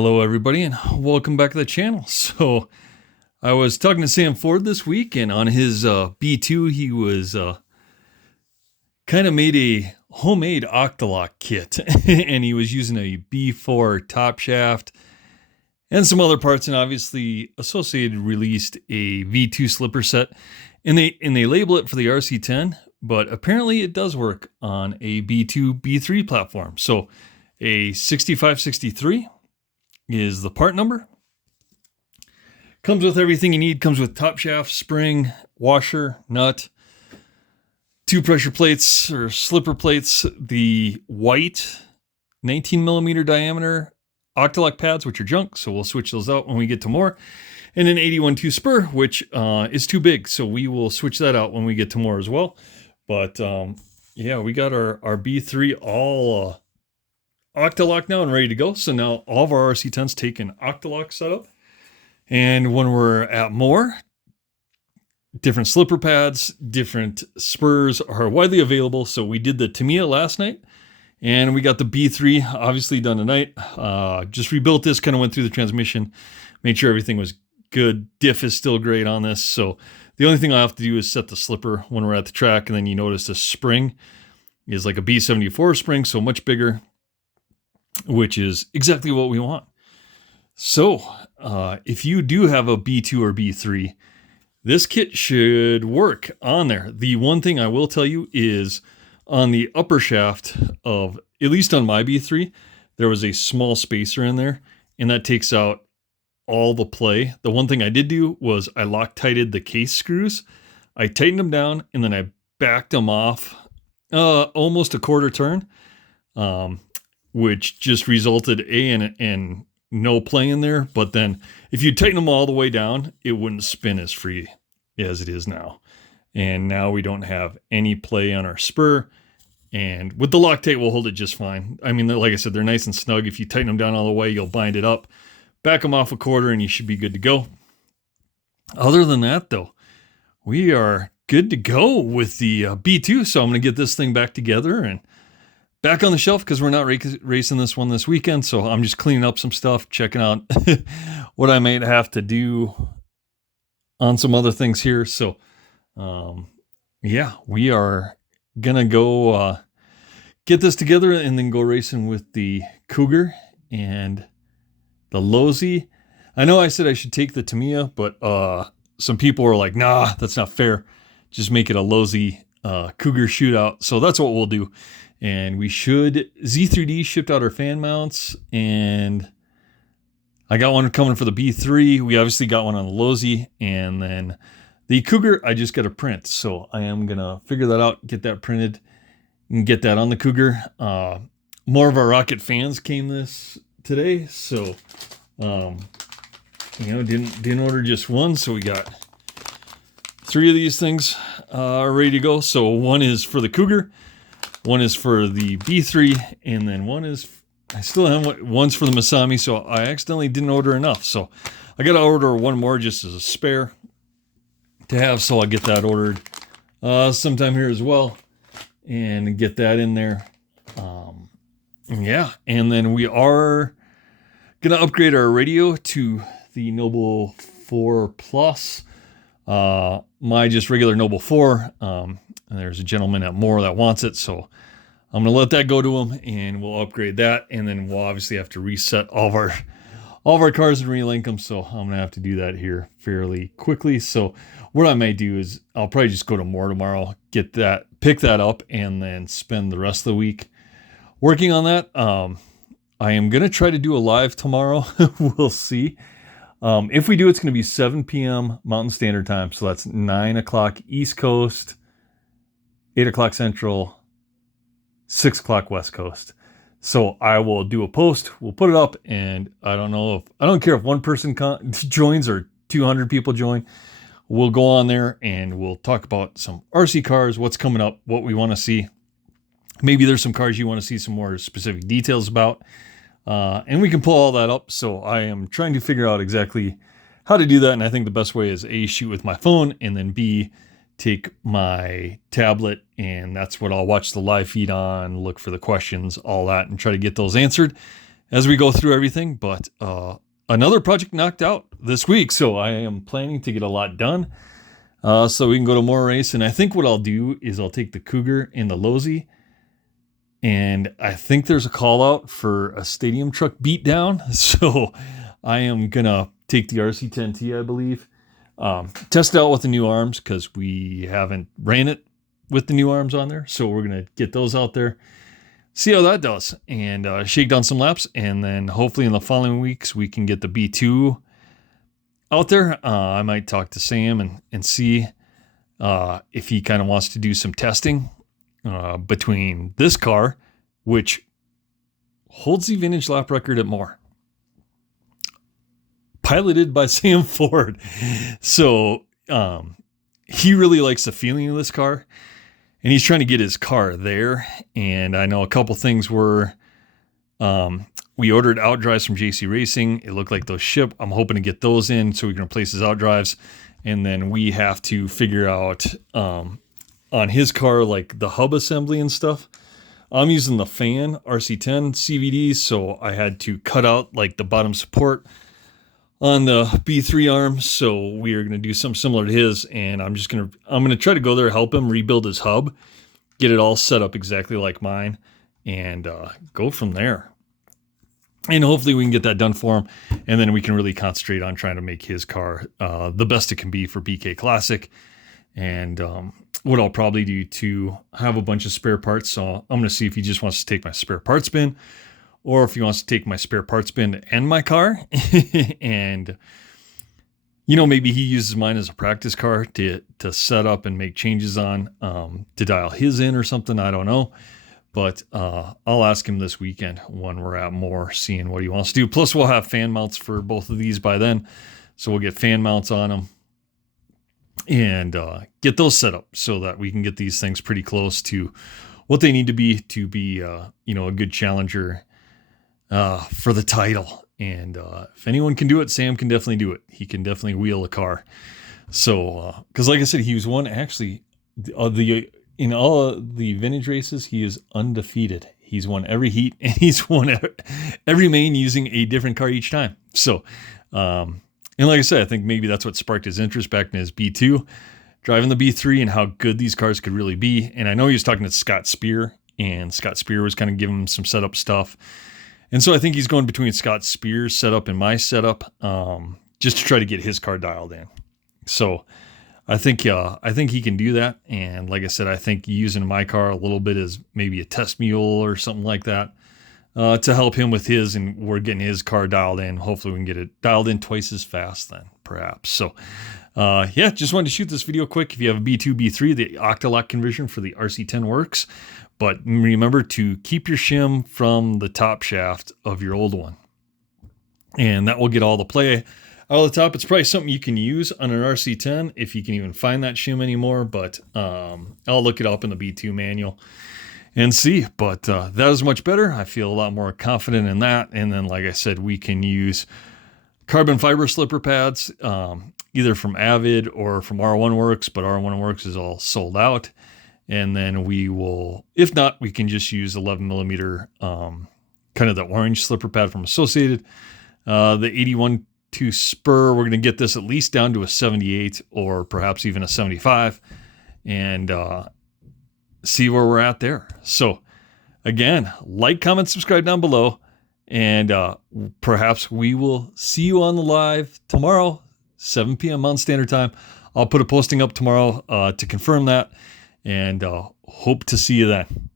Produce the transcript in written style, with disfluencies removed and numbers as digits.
Hello, everybody, and welcome back to the channel. So, I was talking to Sam Ford this week, and on his B2, he was kind of made a homemade Octalock kit, and he was using a B4 top shaft and some other parts, and obviously Associated released a V2 slipper set, and they label it for the RC10, but apparently it does work on a B2, B3 platform. So, a 6563 is the part number. Comes with everything you need. Comes with top shaft, spring, washer, nut, 2 pressure plates or slipper plates, the white 19 millimeter diameter Octalock pads, which are junk, so we'll switch those out when we get to more, and an 81.2 spur, which is too big, so we will switch that out when we get to more as well. But yeah, we got our B3 all Octalock now and ready to go. So now all of our RC10s take an Octalock setup. And when we're at more, different slipper pads, different spurs are widely available. So we did the Tamiya last night and we got the B3 obviously done tonight. Just rebuilt this, kind of went through the transmission, made sure everything was good. Diff is still great on this. So the only thing I have to do is set the slipper when we're at the track. And then you notice the spring is like a B74 spring, so much bigger, which is exactly what we want. So, if you do have a B2 or B3, this kit should work on there. The one thing I will tell you is on the upper shaft of, at least on my B3, there was a small spacer in there, and that takes out all the play. The one thing I did do was I Loctited the case screws. I tightened them down, and then I backed them off almost a quarter turn. Which just resulted in no play in there. But then if you tighten them all the way down, it wouldn't spin as free as it is now. And now we don't have any play on our spur. And with the Loctite, we'll hold it just fine. I mean, like I said, they're nice and snug. If you tighten them down all the way, you'll bind it up, back them off a quarter, and you should be good to go. Other than that, though, we are good to go with the B2. So I'm going to get this thing back together and back on the shelf because we're not racing this one this weekend. So I'm just cleaning up some stuff, checking out what I might have to do on some other things here. So, yeah, we are going to go get this together and then go racing with the Cougar and the Losi. I know I said I should take the Tamiya, but some people were like, nah, that's not fair. Just make it a Losi Cougar shootout. So that's what we'll do. And we should, Z3D shipped out our fan mounts, and I got one coming for the B3. We obviously got one on the Losi, and then the Cougar, I just got a print. So I am going to figure that out, get that printed, and get that on the Cougar. More of our Rocket fans came this today, so, didn't order just one, so we got 3 of these things ready to go. So one is for the Cougar, one is for the B3, and then one is, I still have one's for the Masami, so I accidentally didn't order enough. So I got to order one more just as a spare to have, so I'll get that ordered sometime here as well and get that in there. Yeah, and then we are going to upgrade our radio to the Noble 4 Plus. My just regular Noble 4. And there's a gentleman at Moore that wants it, so I'm going to let that go to him, and we'll upgrade that, and then we'll obviously have to reset all of our cars and relink them, so I'm going to have to do that here fairly quickly. So what I might do is I'll probably just go to Moore tomorrow, pick that up, and then spend the rest of the week working on that. I am going to try to do a live tomorrow. We'll see. If we do, it's going to be 7 p.m. Mountain Standard Time, so that's 9 o'clock East Coast, 8 o'clock Central, 6 o'clock West Coast. So I will do a post. We'll put it up, and I don't care if one person joins or 200 people join. We'll go on there and we'll talk about some RC cars, what's coming up, what we want to see. Maybe there's some cars you want to see some more specific details about, and we can pull all that up. So I am trying to figure out exactly how to do that, and I think the best way is A, shoot with my phone, and then B, take my tablet, and that's what I'll watch the live feed on, look for the questions, all that, and try to get those answered. as we go through everything. But another project knocked out this week, so I am planning to get a lot done so we can go to more race. And I think what I'll do is I'll take the Cougar and the Losi, and I think there's a call out for a stadium truck beatdown. So I am gonna take the RC10T, I believe, test it out with the new arms because we haven't ran it with the new arms on there. So we're gonna get those out there, see how that does, and shake down some laps. And then hopefully in the following weeks we can get the B2 out there. I might talk to Sam and see if he kind of wants to do some testing between this car, which holds the vintage lap record at Moore, piloted by Sam Ford. So he really likes the feeling of this car, and he's trying to get his car there. And I know a couple things were, we ordered out drives from JC Racing. It looked like those ship. I'm hoping to get those in so we can replace his out drives. And then we have to figure out on his car, like the hub assembly and stuff. I'm using the fan RC10 CVDs, so I had to cut out like the bottom support on the B3 arm. So we are going to do something similar to his, and I'm going to try to go there, help him rebuild his hub, get it all set up exactly like mine, and go from there. And hopefully we can get that done for him, and then we can really concentrate on trying to make his car the best it can be for BK Classic. And what I'll probably do to have a bunch of spare parts. So I'm going to see if he just wants to take my spare parts bin, or if he wants to take my spare parts bin and my car. And, you know, maybe he uses mine as a practice car to set up and make changes on, to dial his in or something. I don't know. But I'll ask him this weekend when we're at Moore, seeing what he wants to do. Plus, we'll have fan mounts for both of these by then. So we'll get fan mounts on them and get those set up so that we can get these things pretty close to what they need to be, you know, a good challenger for the title. And if anyone can do it, Sam can definitely do it. He can definitely wheel a car. So, because like I said, he was one actually in all the vintage races, he is undefeated. He's won every heat, and he's won every main using a different car each time. So, and like I said, I think maybe that's what sparked his interest back in his B2, driving the B3 and how good these cars could really be. And I know he was talking to Scott Spear, and Scott Spear was kind of giving him some setup stuff. And so I think he's going between Scott Spear's setup and my setup, just to try to get his car dialed in. So I think he can do that. And like I said, I think using my car a little bit as maybe a test mule or something like that to help him with his, and we're getting his car dialed in. Hopefully we can get it dialed in twice as fast then, perhaps. So yeah, just wanted to shoot this video quick. If you have a B2, B3, the Octalock conversion for the RC10 works. But remember to keep your shim from the top shaft of your old one, and that will get all the play out of the top. It's probably something you can use on an RC10 if you can even find that shim anymore, but I'll look it up in the B2 manual and see. But that is much better. I feel a lot more confident in that. And then, like I said, we can use carbon fiber slipper pads, either from Avid or from R1 Works, but R1 Works is all sold out. And then we will, if not, we can just use 11 millimeter, kind of the orange slipper pad from Associated. The 81 to spur, we're going to get this at least down to a 78 or perhaps even a 75, and see where we're at there. So again, like, comment, subscribe down below, and perhaps we will see you on the live tomorrow, 7 p.m. Mountain Standard Time. I'll put a posting up tomorrow to confirm that, and hope to see you then.